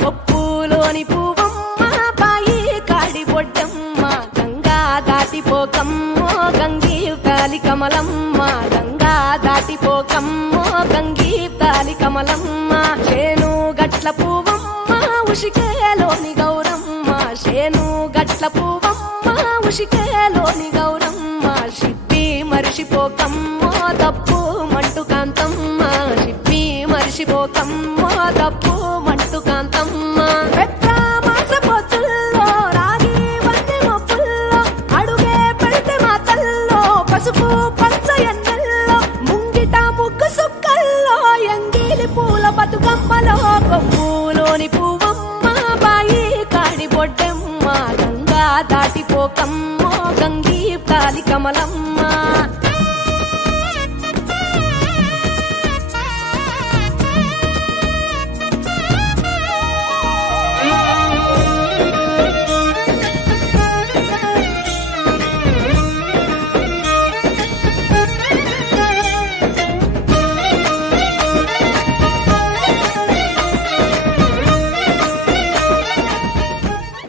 కొప్పులోని పువ్వమ్మ బాయి కాడి బొడ్డమ్మ గంగా దాటిపోకమ్మో గంగీ తాలి కమలమ్మ గంగా దాటిపోకమ్మో గంగీ తాలి కమలమ్మ చేను గట్ల పువ్వమ్మ ఉషికేలోని గౌరమ్మ చేను గట్ల పువ్వమ్మ ఉషికేలోని గౌరమ్మ షిప్పి మరిషిపోకమ్మో తప్పు మంటు కాంతమ్మ షిప్పి మరిషిపోకమ్మో తప్పు మంటు కాంతమ్మ పెద్ద మాస పొత్తుల్లో రాగి వంటి మొప్పుల్లో అడుగే పెడితే మాతల్లో పసుపు పచ్చ ఎన్నెల్లో ముంగిట ముగ్గు సుక్కల్లో ఎంగిలి పూల బతుకమ్మలో కొమ్ములోని పువ్వమ్మ బాయి కాడి బొడ్డెమ్మ గంగా దాటిపోకమ్మ